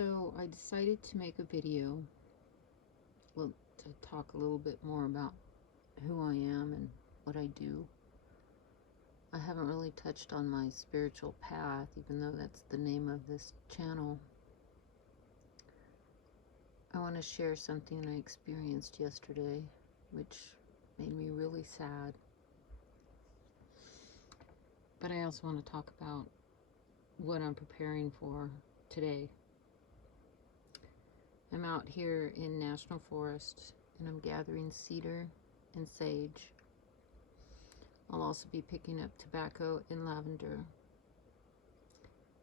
So I decided to make a video, well, to talk a little bit more about who I am and what I do. I haven't really touched on my spiritual path, even though that's the name of this channel. I want to share something I experienced yesterday, which made me really sad. But I also want to talk about what I'm preparing for today. I'm out here in National Forest and I'm gathering cedar and sage. I'll also be picking up tobacco and lavender.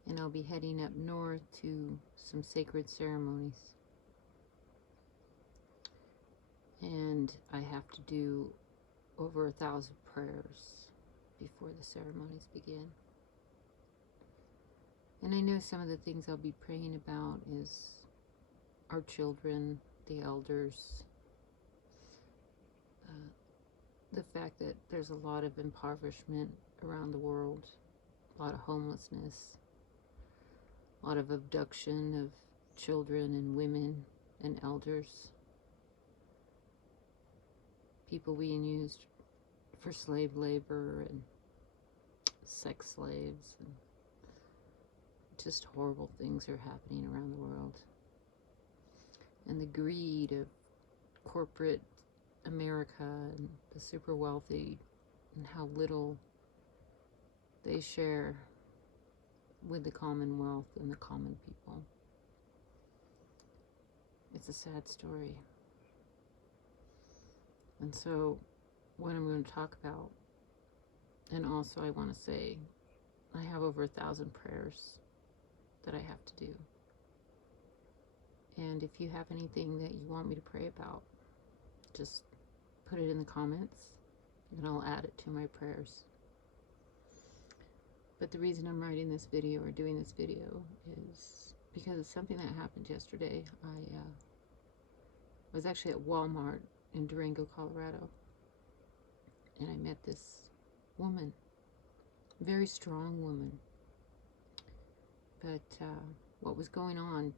And I'll be heading up north to some sacred ceremonies. And I have to do over 1,000 prayers before the ceremonies begin. And I know some of the things I'll be praying about is our children, the elders, the fact that there's a lot of impoverishment around the world, a lot of homelessness, a lot of abduction of children and women and elders, people being used for slave labor and sex slaves, and just horrible things are happening around the world. And the greed of corporate America and the super wealthy, and how little they share with the commonwealth and the common people. It's a sad story. And so what I'm going to talk about, and also I want to say, I have over 1,000 prayers that I have to do. And if you have anything that you want me to pray about, just put it in the comments and I'll add it to my prayers. But the reason I'm writing this video or doing this video is because it's something that happened yesterday. I was actually at Walmart in Durango, Colorado, and I met this woman, very strong woman. But what was going on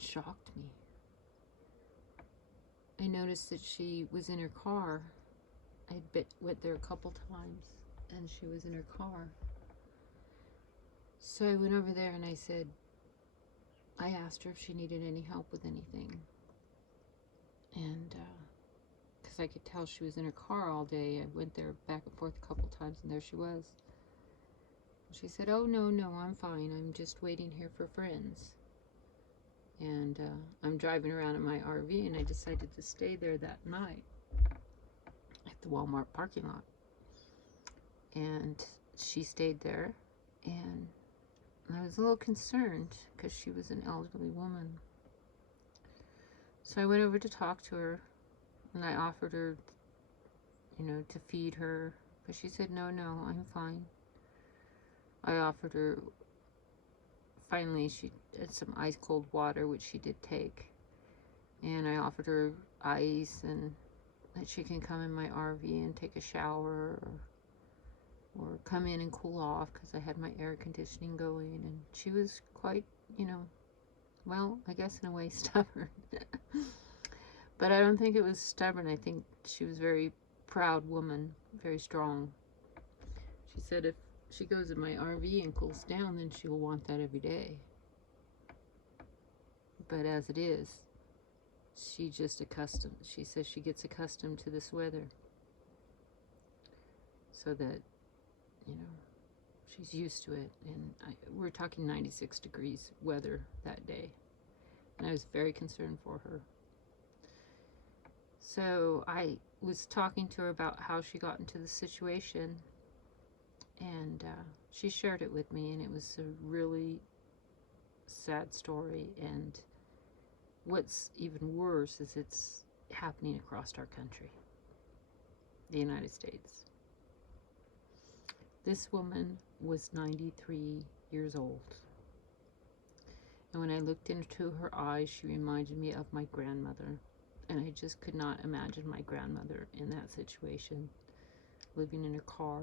shocked me. I noticed that she was in her car. I went there a couple times and she was in her car. So I went over there and I asked her if she needed any help with anything. And because I could tell she was in her car all day, I went there back and forth a couple times and there she was. She said, "Oh, no, I'm fine. I'm just waiting here for friends." And I'm driving around in my RV, and I decided to stay there that night at the Walmart parking lot. And she stayed there, and I was a little concerned because she was an elderly woman. So I went over to talk to her, and I offered her, to feed her, but she said, no, I'm fine. I offered her, finally, she had some ice cold water, which she did take. And I offered her ice and that she can come in my RV and take a shower or come in and cool off because I had my air conditioning going. And she was quite, well, I guess in a way stubborn. But I don't think it was stubborn. I think she was a very proud woman, very strong. She said if she goes in my RV and cools down, then she'll want that every day. But as it is, she says she gets accustomed to this weather. So that, she's used to it. And we're talking 96 degrees weather that day. And I was very concerned for her. So I was talking to her about how she got into the situation. And she shared it with me, and it was a really sad story. And what's even worse is it's happening across our country, the United States. This woman was 93 years old. And when I looked into her eyes, she reminded me of my grandmother. And I just could not imagine my grandmother in that situation, living in a car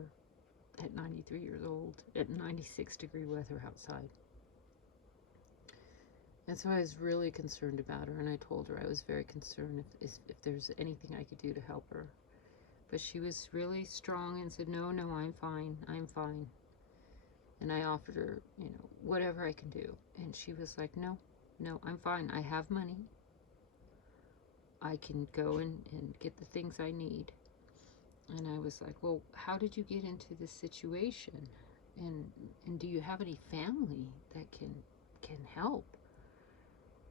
at 93 years old, at 96 degree weather outside. And so I was really concerned about her, and I told her I was very concerned if there's anything I could do to help her. But she was really strong and said, no, no, I'm fine, I'm fine. And I offered her, whatever I can do. And she was like, no, no, I'm fine. I have money. I can go and get the things I need. And I was like, well, how did you get into this situation? And do you have any family that can help?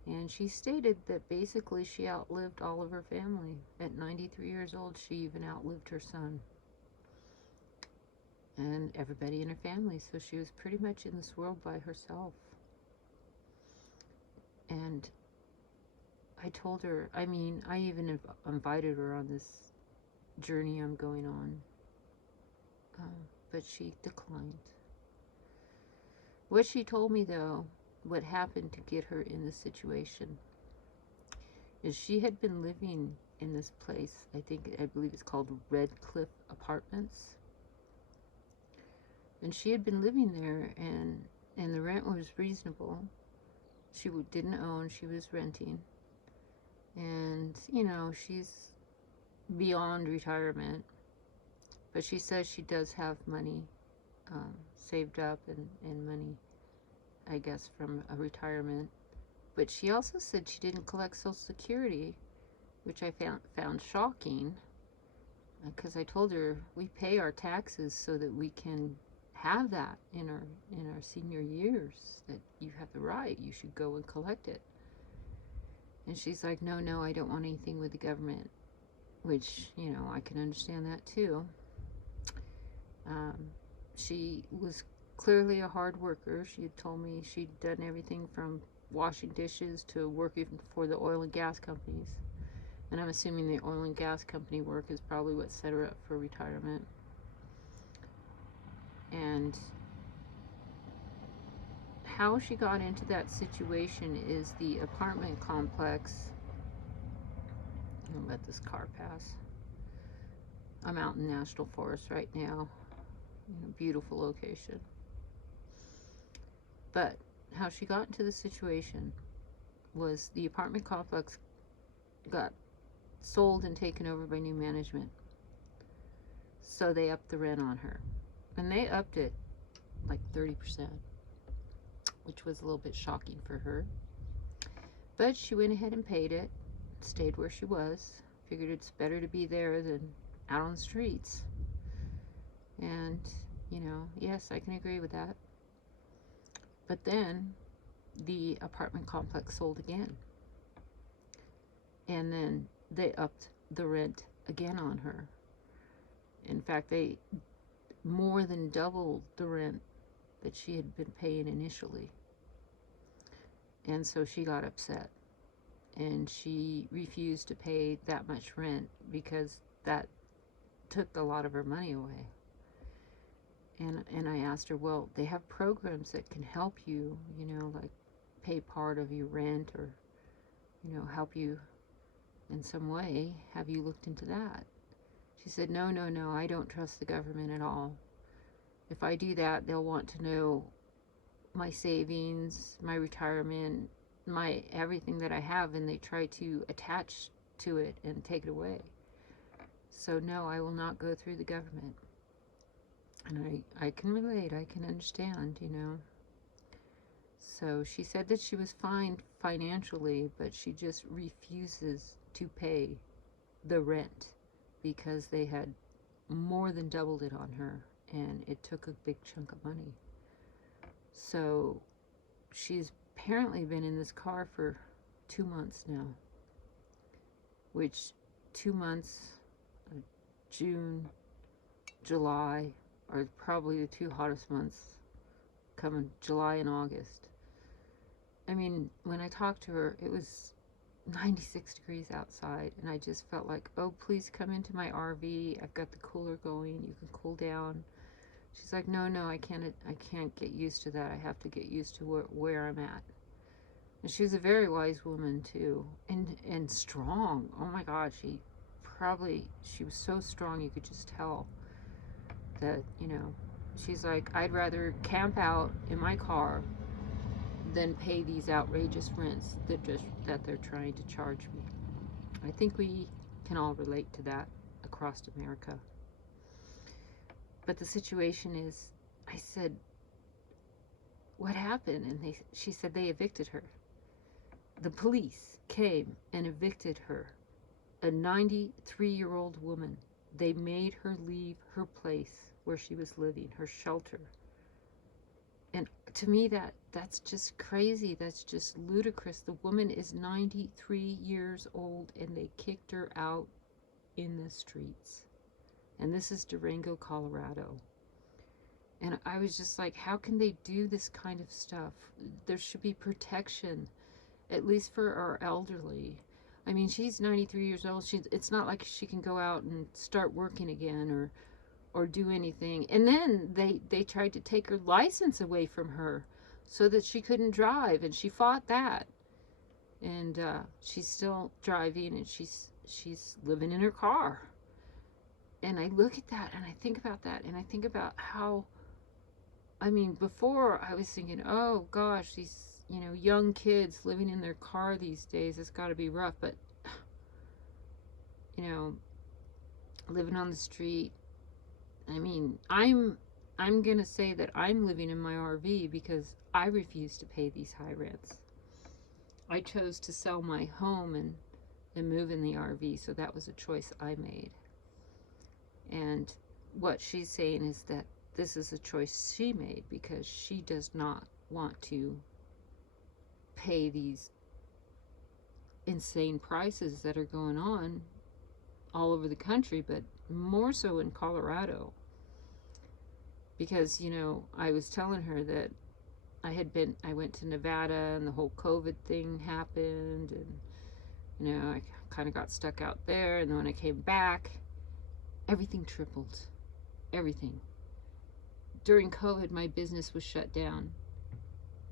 And she stated that basically she outlived all of her family. At 93 years old, she even outlived her son and everybody in her family. So she was pretty much in this world by herself. And I told her, I even invited her on this journey I'm going on, but she declined. What she told me, though, what happened to get her in this situation, is she had been living in this place, I believe it's called Red Cliff Apartments, and she had been living there, and the rent was reasonable. She didn't own, she was renting, and she's beyond retirement, but she says she does have money saved up, and money, I guess, from a retirement. But she also said she didn't collect Social Security, which I found shocking, because I told her we pay our taxes so that we can have that in our senior years, that you have the right, you should go and collect it. And she's like, no, no, I don't want anything with the government, which, I can understand that too. She was clearly a hard worker. She had told me she'd done everything from washing dishes to working for the oil and gas companies. And I'm assuming the oil and gas company work is probably what set her up for retirement. And how she got into that situation is the apartment complex. I'll let this car pass. I'm out in National Forest right now. Beautiful location. But how she got into the situation was the apartment complex got sold and taken over by new management. So they upped the rent on her. And they upped it like 30%, which was a little bit shocking for her. But she went ahead and paid it, stayed where she was, figured it's better to be there than out on the streets. And, yes, I can agree with that. But then the apartment complex sold again. And then they upped the rent again on her. In fact, they more than doubled the rent that she had been paying initially. And so she got upset. And she refused to pay that much rent because that took a lot of her money away. And I asked her, well, they have programs that can help you, like pay part of your rent, or, help you in some way. Have you looked into that? She said, no, no, no, I don't trust the government at all. If I do that, they'll want to know my savings, my retirement, my everything that I have, and they try to attach to it and take it away. So no, I will not go through the government. And I can relate, I can understand, So she said that she was fine financially, but she just refuses to pay the rent because they had more than doubled it on her, and it took a big chunk of money. So she's apparently been in this car for 2 months now, which 2 months, June, July, are probably the two hottest months coming, July and August. I mean, when I talked to her, it was 96 degrees outside, and I just felt like, oh, please come into my RV. I've got the cooler going. You can cool down. She's like, no, no, I can't get used to that. I have to get used to where I'm at. And she was a very wise woman, too, and strong. Oh, my God, she was so strong, you could just tell that, she's like, I'd rather camp out in my car than pay these outrageous rents that they're trying to charge me. I think we can all relate to that across America. But the situation is, I said, what happened? And she said they evicted her. The police came and evicted her, a 93-year-old woman. They made her leave her place where she was living, her shelter. And to me, that's just crazy. That's just ludicrous. The woman is 93 years old, and they kicked her out in the streets. And this is Durango, Colorado. And I was just like, how can they do this kind of stuff? There should be protection, at least for our elderly. I mean, she's 93 years old. It's not like she can go out and start working again or do anything. And then they tried to take her license away from her so that she couldn't drive, and she fought that. And she's still driving, and she's living in her car. And I look at that, and I think about that, and I think about how, I mean, before I was thinking, oh gosh, these, young kids living in their car these days, it's got to be rough. But, living on the street, I mean, I'm going to say that I'm living in my RV because I refuse to pay these high rents. I chose to sell my home and move in the RV, so that was a choice I made. And what she's saying is that this is a choice she made because she does not want to pay these insane prices that are going on all over the country, but more so in Colorado. Because, I was telling her that I went to Nevada and the whole COVID thing happened, and, I kind of got stuck out there. And then when I came back, everything tripled. Everything. During COVID, my business was shut down.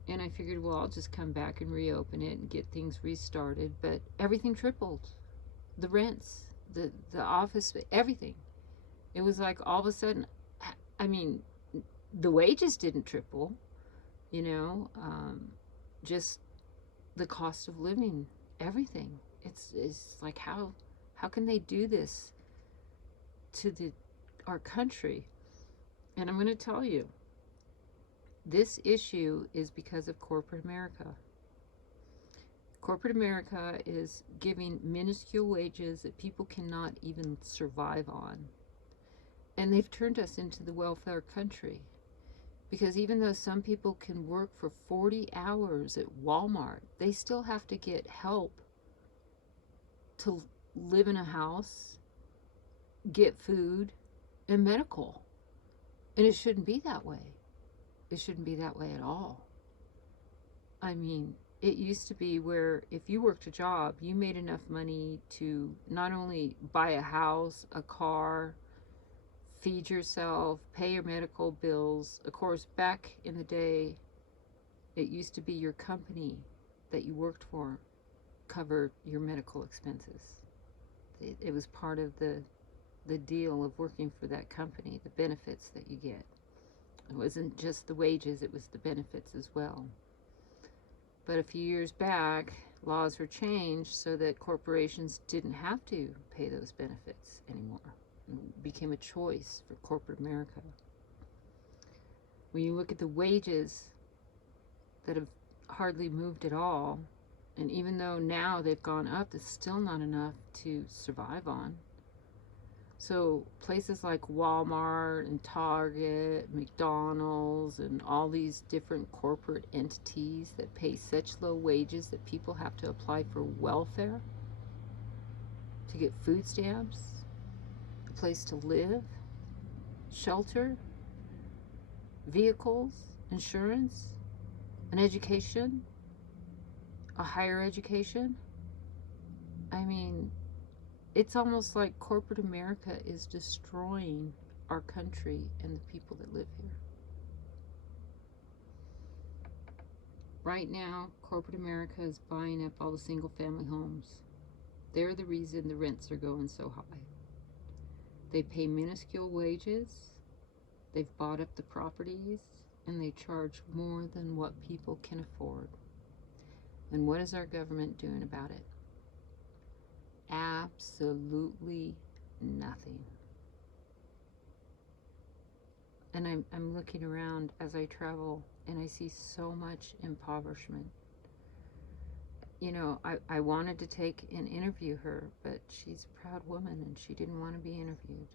And I figured, well, I'll just come back and reopen it and get things restarted. But everything tripled. The rents, the office, everything. It was like all of a sudden, I mean, the wages didn't triple, just the cost of living, everything. It's like, how can they do this to our country? And I'm going to tell you, this issue is because of corporate America. Corporate America is giving minuscule wages that people cannot even survive on. And they've turned us into the welfare country. Because even though some people can work for 40 hours at Walmart, they still have to get help to live in a house, get food, and medical. And it shouldn't be that way. It shouldn't be that way at all. I mean, it used to be where if you worked a job, you made enough money to not only buy a house, a car, feed yourself, pay your medical bills. Of course, back in the day, it used to be your company that you worked for covered your medical expenses. It was part of the deal of working for that company, the benefits that you get. It wasn't just the wages, it was the benefits as well. But a few years back, laws were changed so that corporations didn't have to pay those benefits anymore. It became a choice for corporate America. When you look at the wages that have hardly moved at all, and even though now they've gone up, it's still not enough to survive on. So places like Walmart and Target, McDonald's, and all these different corporate entities that pay such low wages that people have to apply for welfare to get food stamps, a place to live, shelter, vehicles, insurance, an education, a higher education. I mean, it's almost like corporate America is destroying our country and the people that live here. Right now, corporate America is buying up all the single family homes. They're the reason the rents are going so high. They pay minuscule wages. They've bought up the properties. and they charge more than what people can afford. And what is our government doing about it? Absolutely nothing. And I'm looking around as I travel, and I see so much impoverishment. You know, I wanted to take and interview her, but she's a proud woman and she didn't want to be interviewed.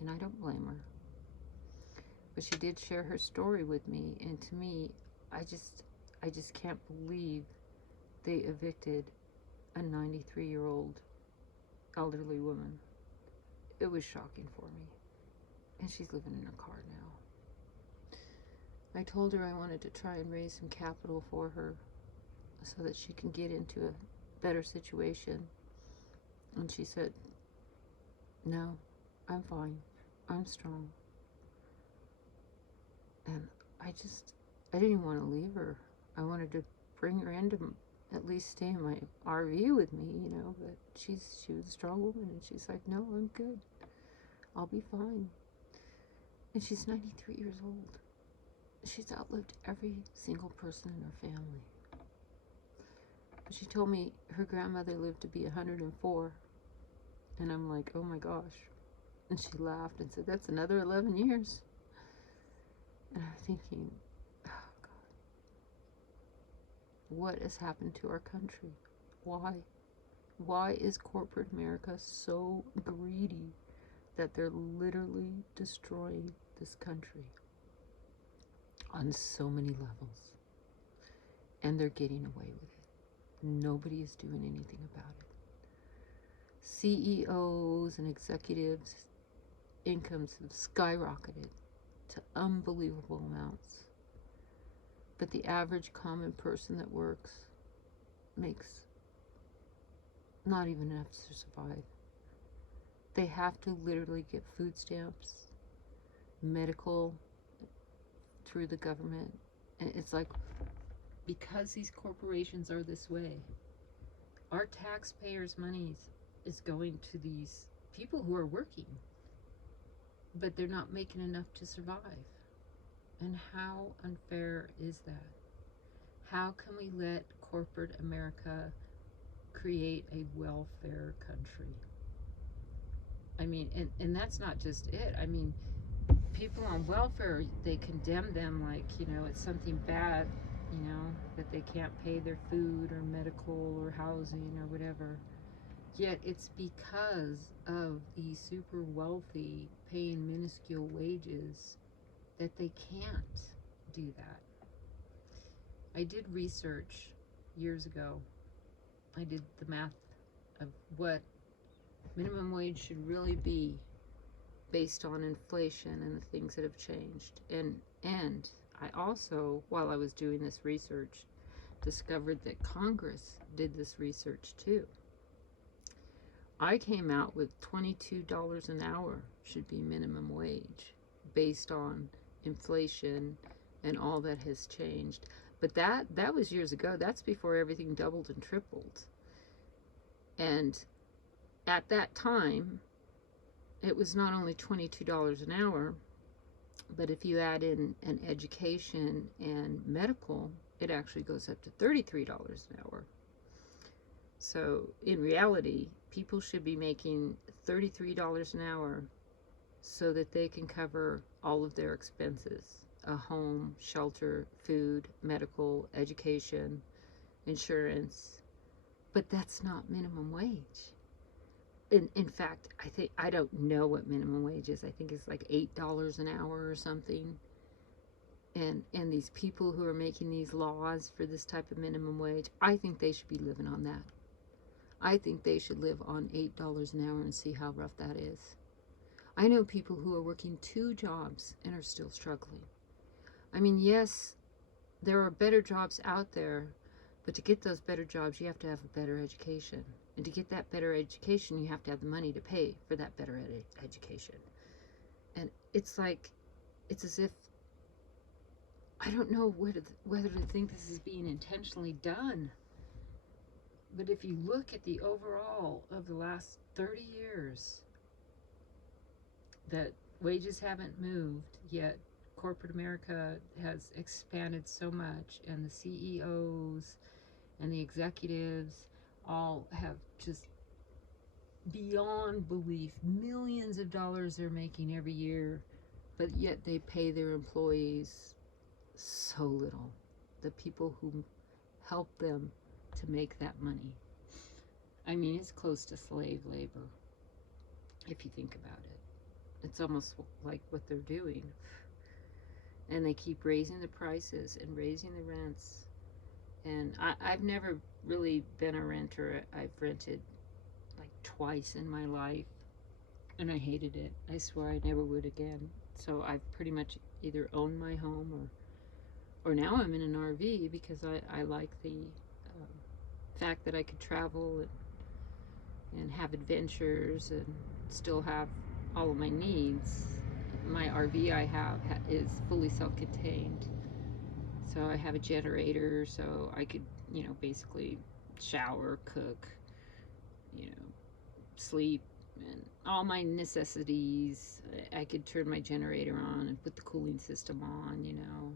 And I don't blame her. But she did share her story with me, and to me, I just can't believe they evicted a 93-year-old elderly woman. It was shocking for me. And she's living in her car now. I told her I wanted to try and raise some capital for her so that she can get into a better situation. And she said, no, I'm fine. I'm strong. And I didn't even want to leave her. I wanted to bring her in to at least stay in my RV with me, you know, but she was a strong woman, and she's like, no, I'm good. I'll be fine. And she's 93 years old. She's outlived every single person in her family. But she told me her grandmother lived to be 104. And I'm like, oh my gosh. And she laughed and said, that's another 11 years. And I'm thinking, oh God, what has happened to our country? Why? Why is corporate America so greedy that they're literally destroying this country on so many levels? And they're getting away with it. Nobody is doing anything about it. CEOs and executives' incomes have skyrocketed to unbelievable amounts. But the average common person that works makes not even enough to survive. They have to literally get food stamps, medical through the government. And it's like, because these corporations are this way, our taxpayers' money is going to these people who are working, but they're not making enough to survive. And how unfair is that? How can we let corporate America create a welfare country? I mean, and that's not just it. I mean, people on welfare, they condemn them like, you know, it's something bad, you know, that they can't pay their food or medical or housing or whatever. Yet it's because of the super wealthy paying minuscule wages that they can't do that. I did research years ago. I did the math of what minimum wage should really be based on inflation and the things that have changed. And I also, while I was doing this research, discovered that Congress did this research too. I came out with $22 an hour should be minimum wage based on inflation and all that has changed. But that was years ago. That's before everything doubled and tripled. And at that time, it was not only $22 an hour, but if you add in an education and medical, it actually goes up to $33 an hour. So in reality, people should be making $33 an hour so that they can cover all of their expenses: a home, shelter, food, medical, education, insurance. But that's not minimum wage. In fact, I don't know what minimum wage is. I think it's like $8 an hour or something. And these people who are making these laws for this type of minimum wage, I think they should be living on that. I think they should live on $8 an hour and see how rough that is. I know people who are working 2 jobs and are still struggling. I mean, yes, there are better jobs out there, but to get those better jobs, you have to have a better education. And to get that better education, you have to have the money to pay for that better education. And it's like, it's as if, I don't know whether to think this is being intentionally done. But if you look at the overall of the last 30 years, that wages haven't moved, yet corporate America has expanded so much, and the CEOs and the executives all have just beyond belief millions of dollars they're making every year, but yet they pay their employees so little. The people who help them to make that money. I mean, it's close to slave labor, if you think about it. It's almost like what they're doing. And they keep raising the prices and raising the rents. And I've never really been a renter. I've rented like twice in my life, and I hated it. I swear I never would again. So I've pretty much either owned my home, or now I'm in an RV because I like the fact that I could travel and have adventures and still have all of my needs. My RV I have is fully self-contained, so I have a generator, so I could, you know, basically shower, cook, you know, sleep, and all my necessities. I could turn my generator on and put the cooling system on, you know.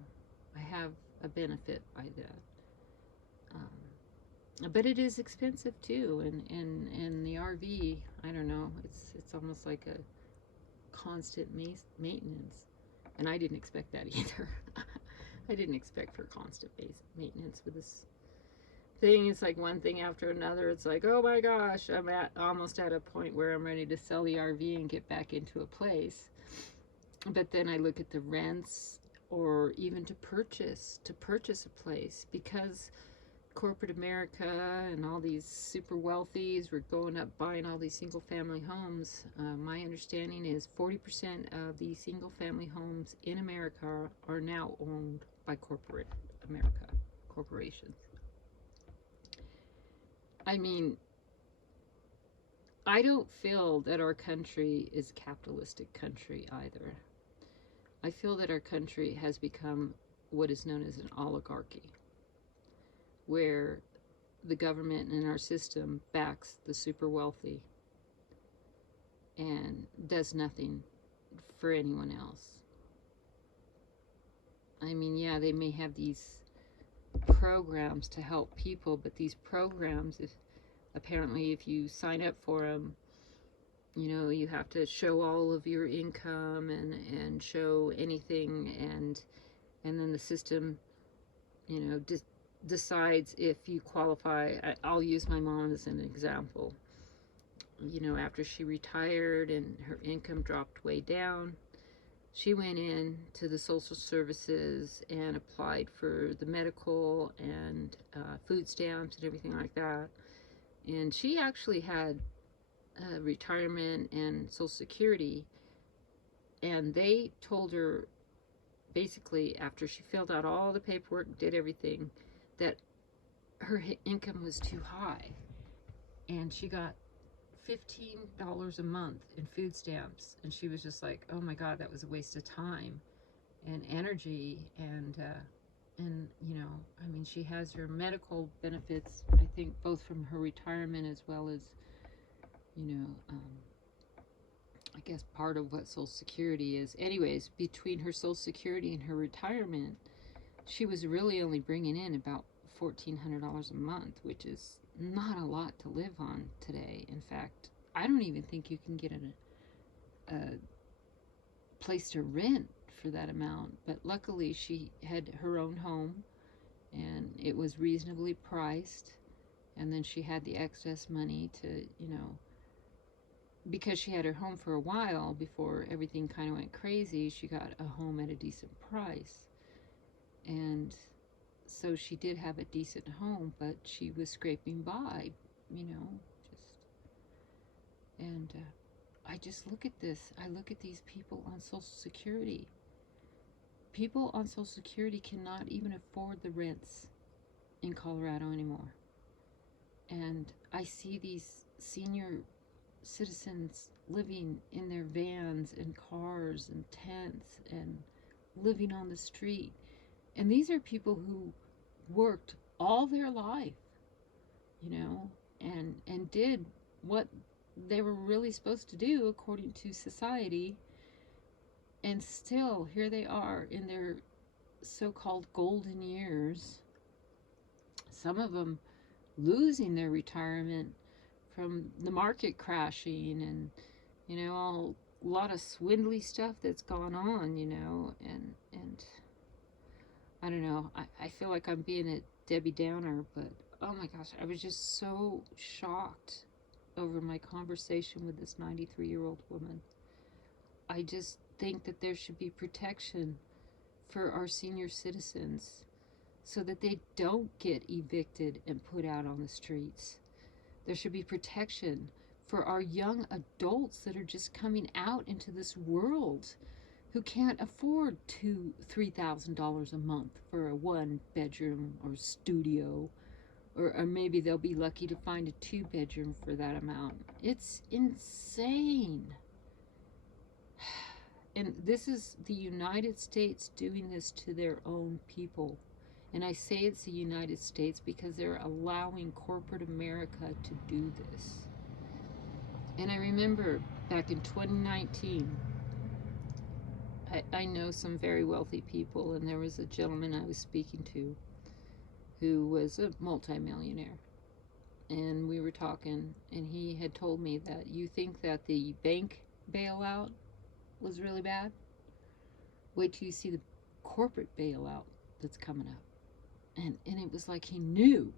I have a benefit by that. But it is expensive too, and the RV, I don't know, it's almost like a constant maintenance, and I didn't expect that either. I didn't expect for constant maintenance with this thing. It's like one thing after another. It's like, oh my gosh, I'm almost at a point where I'm ready to sell the RV and get back into a place. But then I look at the rents, or even to purchase a place, because corporate America and all these super wealthies were going up buying all these single family homes. My understanding is 40% of the single family homes in America are now owned by corporate America, corporations. I mean, I don't feel that our country is a capitalistic country either. I feel that our country has become what is known as an oligarchy, where the government and our system backs the super wealthy and does nothing for anyone else. I mean, yeah, they may have these programs to help people, but these programs, apparently if you sign up for them, you know, you have to show all of your income and show anything, and then the system, you know, decides if you qualify. I'll use my mom as an example. You know, after she retired and her income dropped way down, she went in to the social services and applied for the medical and food stamps and everything like that. And she actually had retirement and Social Security, and they told her, basically, after she filled out all the paperwork, did everything, that her income was too high, and she got $15 a month in food stamps, and she was just like, oh my god, that was a waste of time and energy. And you know, I mean, she has her medical benefits, I think, both from her retirement as well as, you know, I guess part of what Social Security is. Anyways, between her Social Security and her retirement, she was really only bringing in about $1,400 a month, which is not a lot to live on today. In fact, I don't even think you can get a place to rent for that amount. But luckily, she had her own home, and it was reasonably priced. And then she had the excess money to, you know, because she had her home for a while before everything kind of went crazy, she got a home at a decent price. And so she did have a decent home, but she was scraping by, you know, and I just look at this. I look at these people on Social Security. People on Social Security cannot even afford the rents in Colorado anymore. And I see these senior citizens living in their vans and cars and tents and living on the street. And these are people who worked all their life, you know, and did what they were really supposed to do according to society. And still, here they are in their so-called golden years, some of them losing their retirement from the market crashing, and a lot of swindly stuff that's gone on, and I don't know, I feel like I'm being a Debbie Downer, but oh my gosh, I was just so shocked over my conversation with this 93-year-old woman. I just think that there should be protection for our senior citizens so that they don't get evicted and put out on the streets. There should be protection for our young adults that are just coming out into this world who can't afford $2,000-$3,000 a month for a one-bedroom or studio, or maybe they'll be lucky to find a two-bedroom for that amount. It's insane. And this is the United States doing this to their own people. And I say it's the United States because they're allowing corporate America to do this. And I remember back in 2019, I know some very wealthy people, and there was a gentleman I was speaking to who was a multimillionaire. And we were talking, and he had told me that, you think that the bank bailout was really bad? Wait till you see the corporate bailout that's coming up. And it was like he knew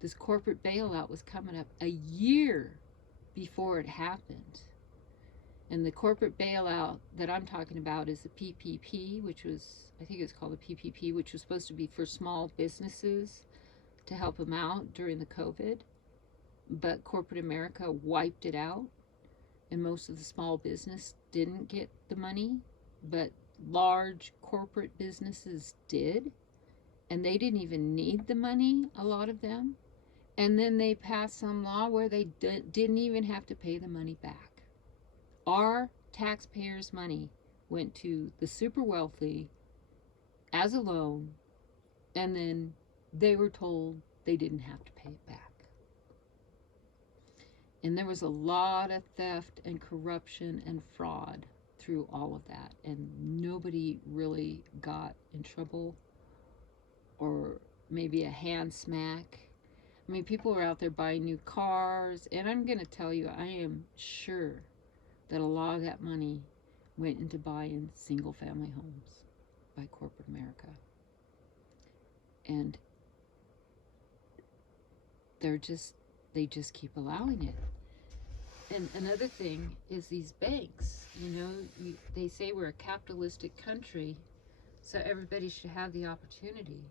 this corporate bailout was coming up a year before it happened. And the corporate bailout that I'm talking about is the PPP, which was, I think it's called the PPP, which was supposed to be for small businesses to help them out during the COVID. But corporate America wiped it out, and most of the small business didn't get the money, but large corporate businesses did. And they didn't even need the money, a lot of them. And then they passed some law where they didn't even have to pay the money back. Our taxpayers' money went to the super wealthy as a loan, and then they were told they didn't have to pay it back. And there was a lot of theft and corruption and fraud through all of that, and nobody really got in trouble, or maybe a hand smack. I mean, people are out there buying new cars, and I'm going to tell you, I am sure that a lot of that money went into buying single-family homes by corporate America. And they just keep allowing it. And another thing is these banks. They say we're a capitalistic country, so everybody should have the opportunity.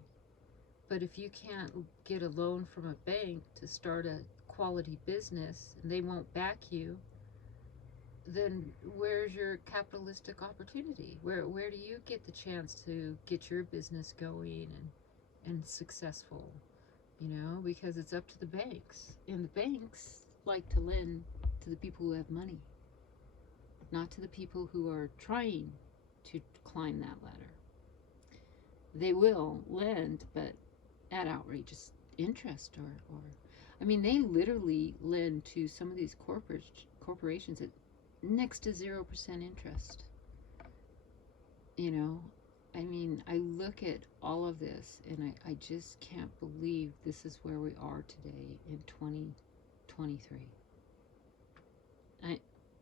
But if you can't get a loan from a bank to start a quality business, and they won't back you, then where's your capitalistic opportunity? Where do you get the chance to get your business going and successful? Because it's up to the banks. And the banks like to lend to the people who have money, not to the people who are trying to climb that ladder. They will lend, but at outrageous interest, or I mean, they literally lend to some of these corporations at next to 0% interest. I mean, I look at all of this, and I just can't believe this is where we are today in 2023.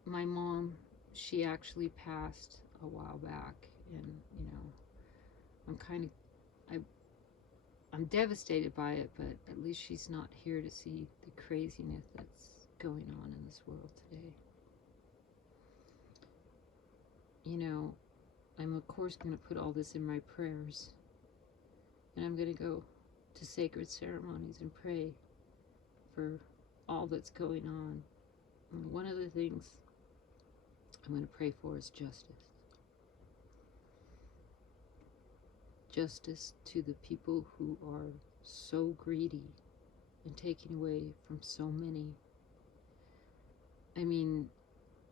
My mom, she actually passed a while back, and I'm devastated by it, but at least she's not here to see the craziness that's going on in this world today. I'm of course going to put all this in my prayers, and I'm going to go to sacred ceremonies and pray for all that's going on. And one of the things I'm going to pray for is justice. Justice to the people who are so greedy and taking away from so many. I mean,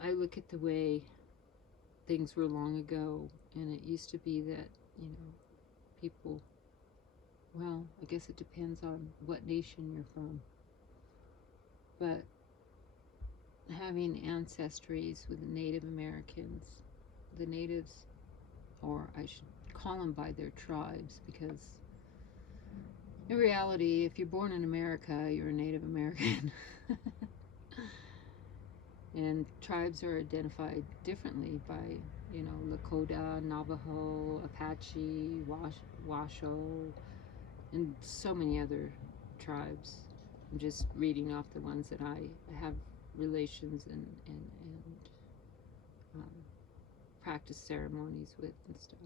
I look at the way things were long ago, and it used to be that, people, well, I guess it depends on what nation you're from, but having ancestries with the Native Americans the natives, or I should call them by their tribes, because in reality, if you're born in America, you're a Native American. And tribes are identified differently by, you know, Lakota, Navajo, Apache, Washoe, and so many other tribes. I'm just reading off the ones that I have relations and um, practice ceremonies with and stuff.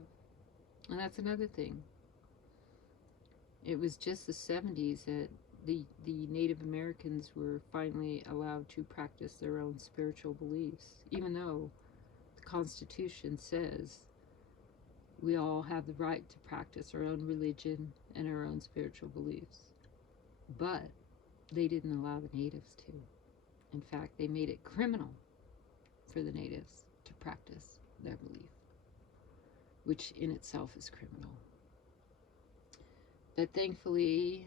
And that's another thing. It was just the 70s that the Native Americans were finally allowed to practice their own spiritual beliefs, even though the Constitution says we all have the right to practice our own religion and our own spiritual beliefs. But they didn't allow the natives to. In fact, they made it criminal for the natives to practice their belief, which in itself is criminal. But thankfully,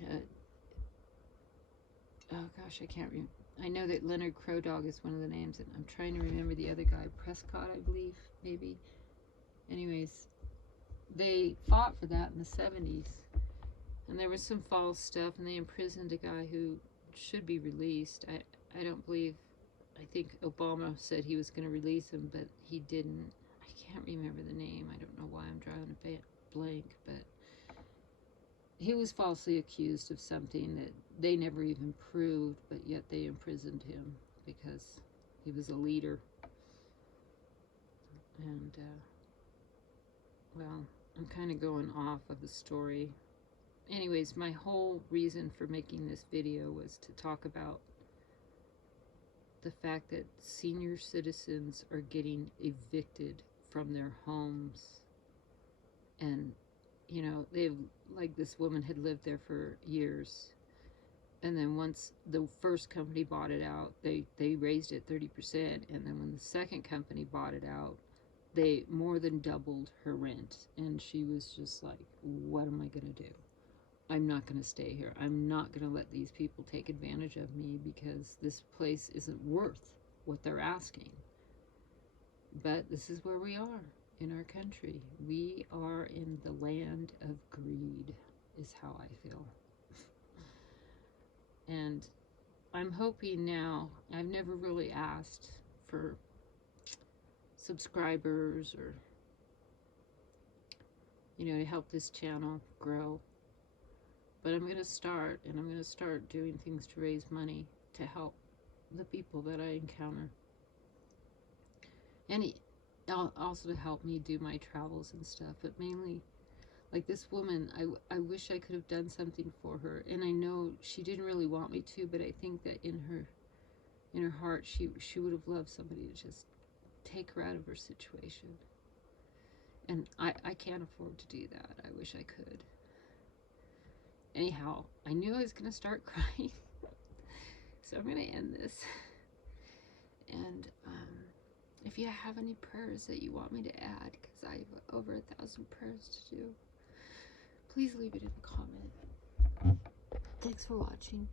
oh gosh, I can't remember. I know that Leonard Crow Dog is one of the names, and I'm trying to remember the other guy, Prescott, I believe, maybe. Anyways, they fought for that in the 70s, and there was some false stuff, and they imprisoned a guy who should be released. I don't believe, I think Obama said he was going to release him, but he didn't. I can't remember the name. I don't know why I'm drawing a blank, but he was falsely accused of something that they never even proved, but yet they imprisoned him because he was a leader. And, well, I'm kind of going off of the story. Anyways, my whole reason for making this video was to talk about the fact that senior citizens are getting evicted from their homes. And, you know, like this woman had lived there for years. And then once the first company bought it out, they raised it 30%. And then when the second company bought it out, they more than doubled her rent. And she was just like, what am I going to do? I'm not going to stay here. I'm not going to let these people take advantage of me, because this place isn't worth what they're asking. But this is where we are in our country. We are in the land of greed, is how I feel. And I'm hoping now, I've never really asked for subscribers or, you know, to help this channel grow. But I'm going to start, and I'm going to start doing things to raise money to help the people that I encounter. And also to help me do my travels and stuff. But mainly, like this woman, I wish I could have done something for her. And I know she didn't really want me to, but I think that in her heart, she would have loved somebody to just take her out of her situation. And I can't afford to do that. I wish I could. Anyhow, I knew I was going to start crying, so I'm going to end this. And if you have any prayers that you want me to add, because I have over 1,000 prayers to do, please leave it in a comment. Thanks for watching.